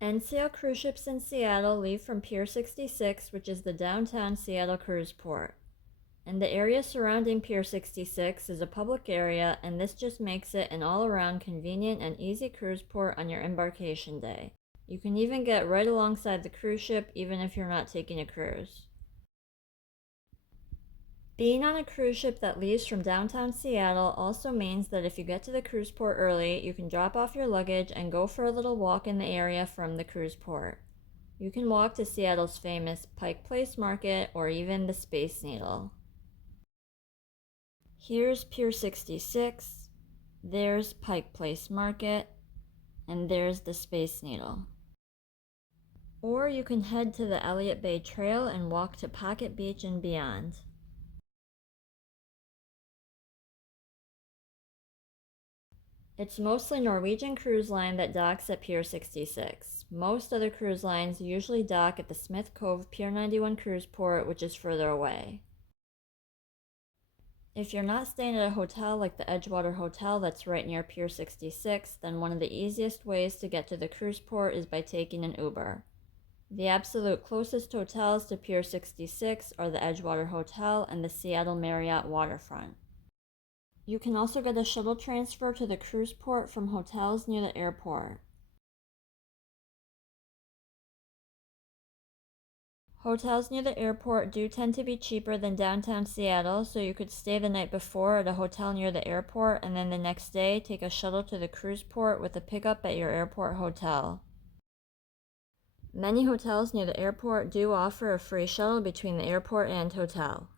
NCL cruise ships in Seattle leave from Pier 66, which is the downtown Seattle cruise port. And the area surrounding Pier 66 is a public area, and this just makes it an all-around convenient and easy cruise port on your embarkation day. You can even get right alongside the cruise ship even if you're not taking a cruise. Being on a cruise ship that leaves from downtown Seattle also means that if you get to the cruise port early, you can drop off your luggage and go for a little walk in the area from the cruise port. You can walk to Seattle's famous Pike Place Market or even the Space Needle. Here's Pier 66, there's Pike Place Market, and there's the Space Needle. Or you can head to the Elliott Bay Trail and walk to Pocket Beach and beyond. It's mostly Norwegian Cruise Line that docks at Pier 66. Most other cruise lines usually dock at the Smith Cove Pier 91 cruise port, which is further away. If you're not staying at a hotel like the Edgewater Hotel that's right near Pier 66, then one of the easiest ways to get to the cruise port is by taking an Uber. The absolute closest hotels to Pier 66 are the Edgewater Hotel and the Seattle Marriott Waterfront. You can also get a shuttle transfer to the cruise port from hotels near the airport. Hotels near the airport do tend to be cheaper than downtown Seattle, so you could stay the night before at a hotel near the airport and then the next day take a shuttle to the cruise port with a pickup at your airport hotel. Many hotels near the airport do offer a free shuttle between the airport and hotel.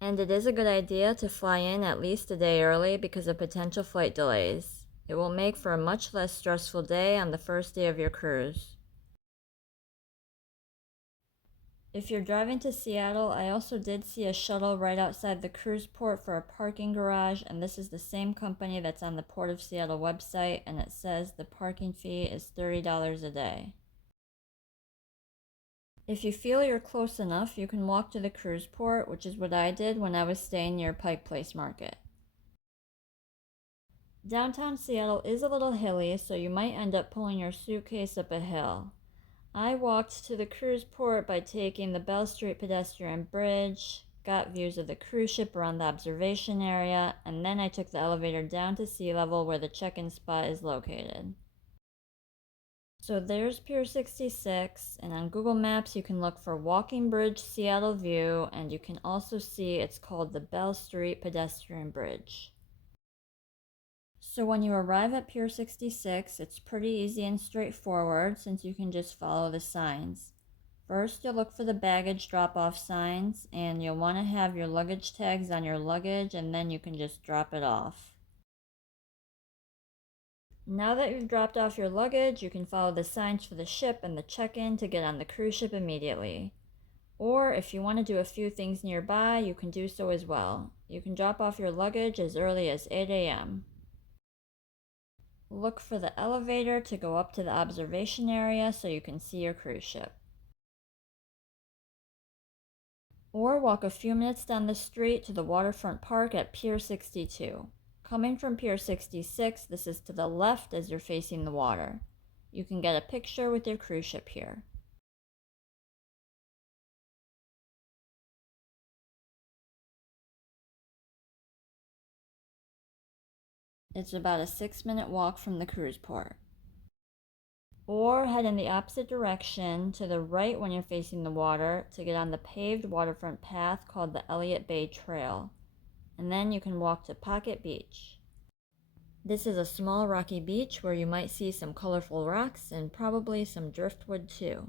And it is a good idea to fly in at least a day early because of potential flight delays. It will make for a much less stressful day on the first day of your cruise. If you're driving to Seattle, I also did see a shuttle right outside the cruise port for a parking garage, and this is the same company that's on the Port of Seattle website, and it says the parking fee is $30 a day. If you feel you're close enough, you can walk to the cruise port, which is what I did when I was staying near Pike Place Market. Downtown Seattle is a little hilly, so you might end up pulling your suitcase up a hill. I walked to the cruise port by taking the Bell Street pedestrian bridge, got views of the cruise ship around the observation area, and then I took the elevator down to sea level where the check-in spot is located. So there's Pier 66, and on Google Maps you can look for Walking Bridge Seattle View, and you can also see it's called the Bell Street Pedestrian Bridge. So when you arrive at Pier 66, it's pretty easy and straightforward since you can just follow the signs. First, you'll look for the baggage drop-off signs, and you'll want to have your luggage tags on your luggage, and then you can just drop it off. Now that you've dropped off your luggage, you can follow the signs for the ship and the check-in to get on the cruise ship immediately. Or if you want to do a few things nearby, you can do so as well. You can drop off your luggage as early as 8 a.m. Look for the elevator to go up to the observation area so you can see your cruise ship. Or walk a few minutes down the street to the waterfront park at Pier 62. Coming from Pier 66, this is to the left as you're facing the water. You can get a picture with your cruise ship here. It's about a 6-minute walk from the cruise port. Or head in the opposite direction to the right when you're facing the water to get on the paved waterfront path called the Elliott Bay Trail. And then you can walk to Pocket Beach. This is a small rocky beach where you might see some colorful rocks and probably some driftwood too.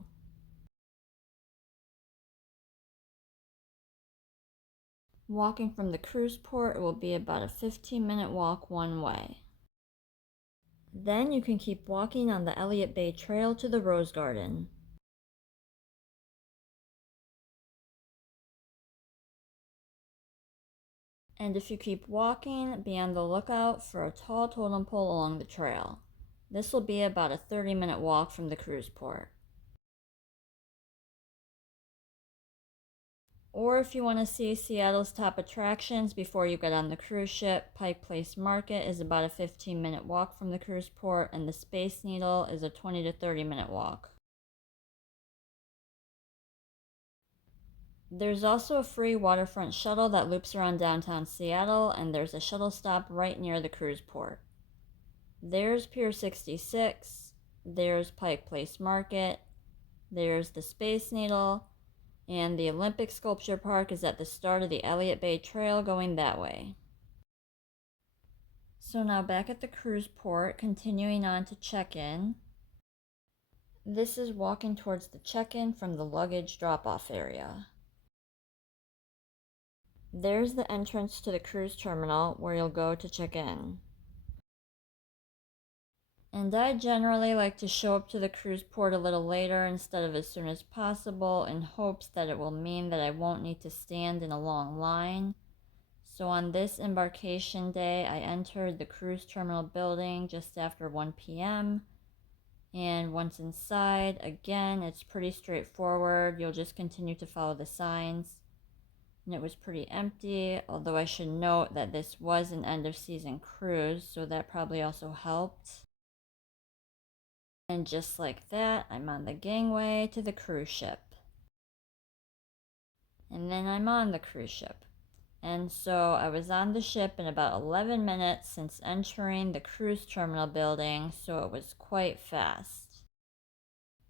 Walking from the cruise port will be about a 15-minute walk one way. Then you can keep walking on the Elliott Bay Trail to the Rose Garden. And if you keep walking, be on the lookout for a tall totem pole along the trail. This will be about a 30-minute walk from the cruise port. Or if you want to see Seattle's top attractions before you get on the cruise ship, Pike Place Market is about a 15-minute walk from the cruise port, and the Space Needle is a 20 to 30-minute walk. There's also a free waterfront shuttle that loops around downtown Seattle, and there's a shuttle stop right near the cruise port. There's Pier 66, there's Pike Place Market, there's the Space Needle, and the Olympic Sculpture Park is at the start of the Elliott Bay Trail going that way. So now back at the cruise port, continuing on to check-in. This is walking towards the check-in from the luggage drop-off area. There's the entrance to the cruise terminal where you'll go to check in. And I generally like to show up to the cruise port a little later instead of as soon as possible in hopes that it will mean that I won't need to stand in a long line. So on this embarkation day, I entered the cruise terminal building just after 1 p.m. And once inside, again, it's pretty straightforward. You'll just continue to follow the signs. And it was pretty empty, although I should note that this was an end of season cruise, so that probably also helped. And just like that, I'm on the gangway to the cruise ship. And then I'm on the cruise ship. And so I was on the ship in about 11 minutes since entering the cruise terminal building, so it was quite fast.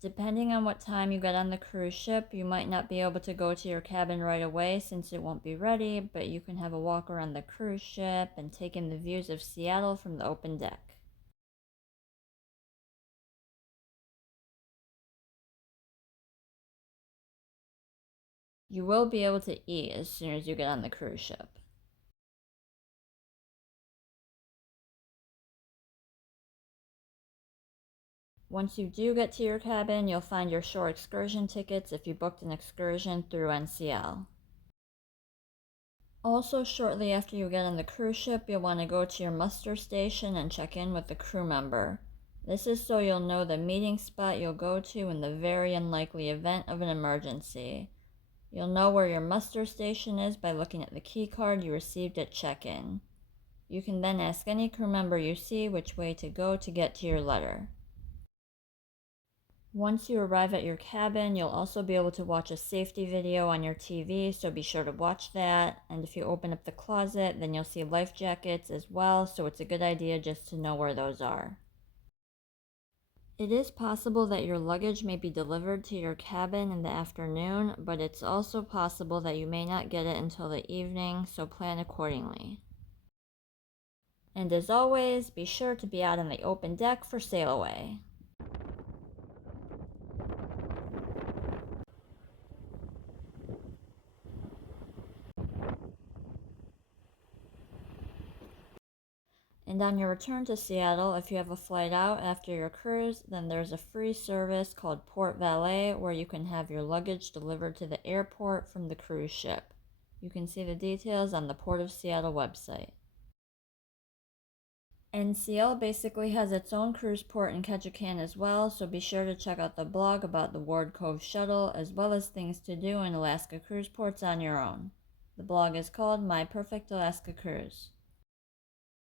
Depending on what time you get on the cruise ship, you might not be able to go to your cabin right away since it won't be ready, but you can have a walk around the cruise ship and take in the views of Seattle from the open deck. You will be able to eat as soon as you get on the cruise ship. Once you do get to your cabin, you'll find your shore excursion tickets if you booked an excursion through NCL. Also, shortly after you get on the cruise ship, you'll want to go to your muster station and check in with the crew member. This is so you'll know the meeting spot you'll go to in the very unlikely event of an emergency. You'll know where your muster station is by looking at the key card you received at check-in. You can then ask any crew member you see which way to go to get to your letter. Once you arrive at your cabin, you'll also be able to watch a safety video on your TV, so be sure to watch that. And if you open up the closet, then you'll see life jackets as well, so it's a good idea just to know where those are. It is possible that your luggage may be delivered to your cabin in the afternoon, but it's also possible that you may not get it until the evening, so plan accordingly. And as always, be sure to be out on the open deck for sail away. And on your return to Seattle, if you have a flight out after your cruise, then there's a free service called Port Valet where you can have your luggage delivered to the airport from the cruise ship. You can see the details on the Port of Seattle website. NCL basically has its own cruise port in Ketchikan as well, so be sure to check out the blog about the Ward Cove shuttle as well as things to do in Alaska cruise ports on your own. The blog is called My Perfect Alaska Cruise.